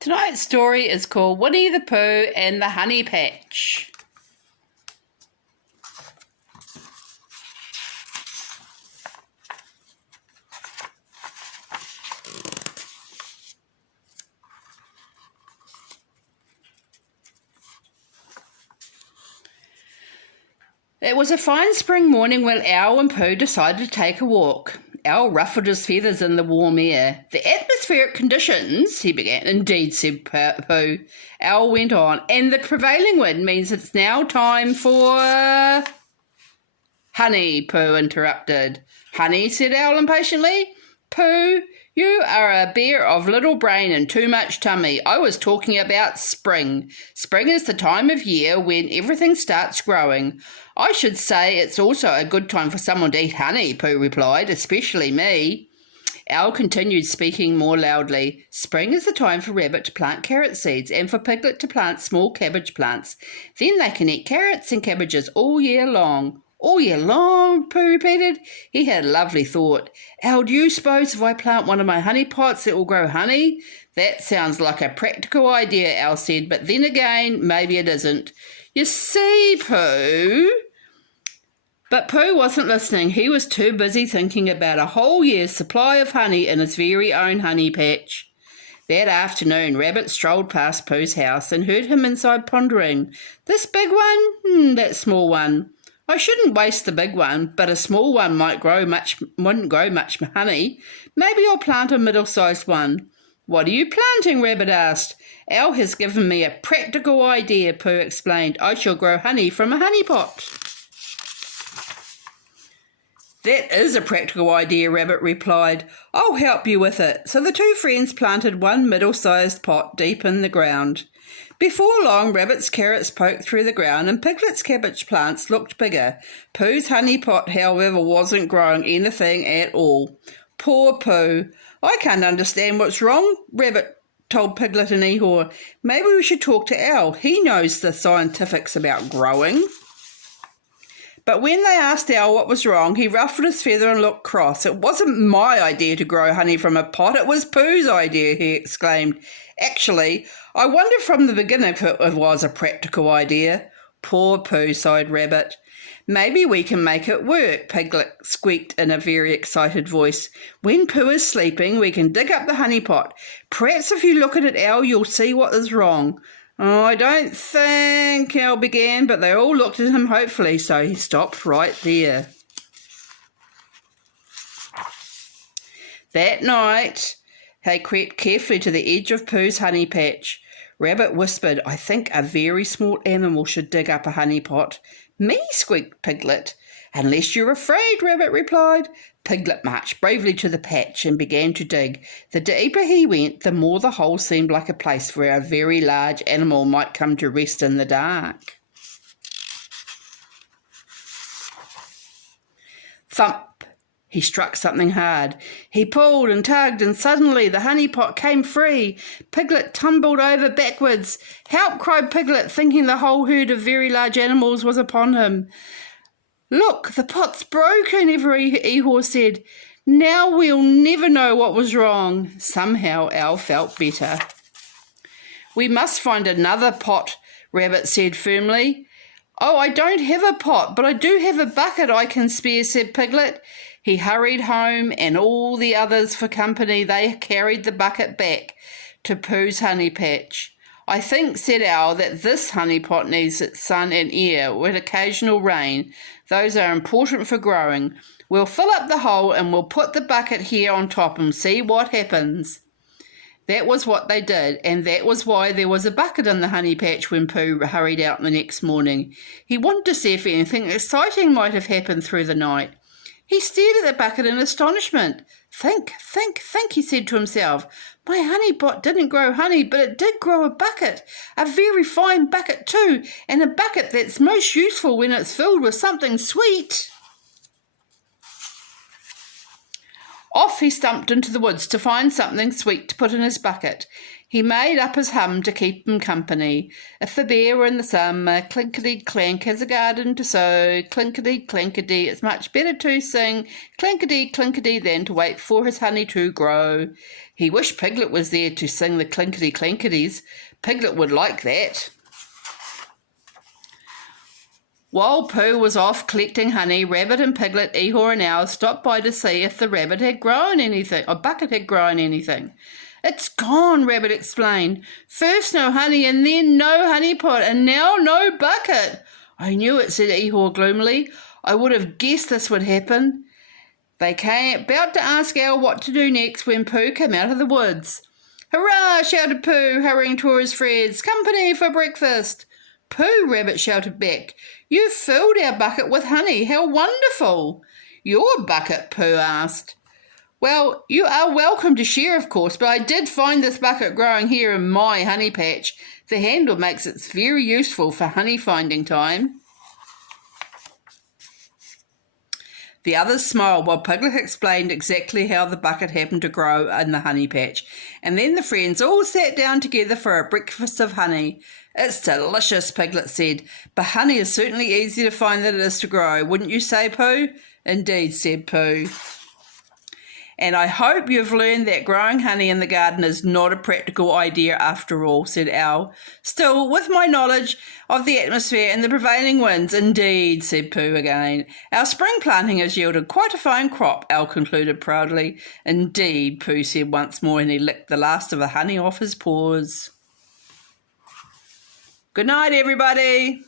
Tonight's story is called Winnie the Pooh and the Honey Patch. It was a fine spring morning when Owl and Pooh decided to take a walk. Owl ruffled his feathers in the warm air. "The atmospheric conditions," he began. "Indeed," said Pooh. Owl went on, "and the prevailing wind means it's now time for—" "Honey," Pooh interrupted. "Honey," said Owl impatiently. "Pooh, you are a bear of little brain and too much tummy. I was talking about spring. Spring is the time of year when everything starts growing. I should say it's also a good time for someone to eat honey," Pooh replied, "especially me." Owl continued, speaking more loudly. "Spring is the time for Rabbit to plant carrot seeds and for Piglet to plant small cabbage plants. Then they can eat carrots and cabbages all year long." "All year long?" Pooh repeated. He had a lovely thought. "Owl, do you suppose if I plant one of my honey pots it will grow honey?" "That sounds like a practical idea," Owl said, "but then again, maybe it isn't. You see, Pooh—" But Pooh wasn't listening. He was too busy thinking about a whole year's supply of honey in his very own honey patch. That afternoon, Rabbit strolled past Pooh's house and heard him inside pondering. "This big one? That small one. I shouldn't waste the big one, but a small one wouldn't grow much honey. Maybe I'll plant a middle-sized one." "What are you planting?" Rabbit asked. "Owl has given me a practical idea," Pooh explained. "I shall grow honey from a honey pot." "That is a practical idea," Rabbit replied. "I'll help you with it." So the two friends planted one middle-sized pot deep in the ground. Before long, Rabbit's carrots poked through the ground and Piglet's cabbage plants looked bigger. Pooh's honey pot, however, wasn't growing anything at all. "Poor Pooh. I can't understand what's wrong," Rabbit told Piglet and Eeyore. "Maybe we should talk to Owl. He knows the scientifics about growing." But when they asked Owl what was wrong, he ruffled his feather and looked cross. "It wasn't my idea to grow honey from a pot. It was Pooh's idea," he exclaimed. "Actually, I wondered from the beginning if it was a practical idea." "Poor Pooh," sighed Rabbit. "Maybe we can make it work," Piglet squeaked in a very excited voice. "When Pooh is sleeping, we can dig up the honey pot. Perhaps if you look at it, Owl, you'll see what is wrong." "Oh, I don't think," Owl began, but they all looked at him hopefully, so he stopped right there. That night, they crept carefully to the edge of Pooh's honey patch. Rabbit whispered, "I think a very small animal should dig up a honey pot." "Me?" squeaked Piglet. "Unless you're afraid," Rabbit replied. Piglet marched bravely to the patch and began to dig. The deeper he went, the more the hole seemed like a place where a very large animal might come to rest in the dark. Thump! He struck something hard. He pulled and tugged, and suddenly the honey pot came free. Piglet tumbled over backwards. "Help!" cried Piglet, thinking the whole herd of very large animals was upon him. "Look, the pot's broken," Eeyore said. "Now we'll never know what was wrong." Somehow Owl felt better. "We must find another pot," Rabbit said firmly. "Oh, I don't have a pot, but I do have a bucket I can spare," said Piglet. He hurried home, and all the others for company, they carried the bucket back to Pooh's honey patch. "I think," said Owl, "that this honey pot needs its sun and air with occasional rain. Those are important for growing. We'll fill up the hole and we'll put the bucket here on top and see what happens." That was what they did, and that was why there was a bucket in the honey patch when Pooh hurried out the next morning. He wanted to see if anything exciting might have happened through the night. He stared at the bucket in astonishment. Think, he said to himself. "My honey pot didn't grow honey, but it did grow a bucket, a very fine bucket too, and a bucket that's most useful when it's filled with something sweet." Off he stumped into the woods to find something sweet to put in his bucket. He made up his hum to keep him company. If the bear were in the summer, clinkety-clank has a garden to sow. Clinkety-clankety, it's much better to sing clinkety-clinkety than to wait for his honey to grow. He wished Piglet was there to sing the clinkety-clanketies. Piglet would like that. While Pooh was off collecting honey, Rabbit and Piglet, Ehore and Owl stopped by to see if the rabbit had grown anything, or bucket had grown anything. It's gone, Rabbit explained. First no honey and then no honey pot and now no bucket. I knew it, said Ehore gloomily. I would have guessed this would happen. They came about to ask Owl what to do next when Pooh came out of the woods. Hurrah, shouted Pooh, hurrying toward his friends. Company for breakfast. Pooh, Rabbit shouted back. You've filled our bucket with honey. How wonderful. Your bucket? Pooh asked. Well, you are welcome to share, of course, but I did find this bucket growing here in my honey patch. The handle makes it very useful for honey finding time. The others smiled while Piglet explained exactly how the bucket happened to grow in the honey patch, and then the friends all sat down together for a breakfast of honey. It's delicious, Piglet said, but honey is certainly easier to find than it is to grow, wouldn't you say, Pooh? Indeed, said Pooh. And I hope you've learned that growing honey in the garden is not a practical idea after all, said Owl. Still, with my knowledge of the atmosphere and the prevailing winds, indeed, said Pooh again. Our spring planting has yielded quite a fine crop, Owl concluded proudly. Indeed, Pooh said once more, and he licked the last of the honey off his paws. Good night, everybody.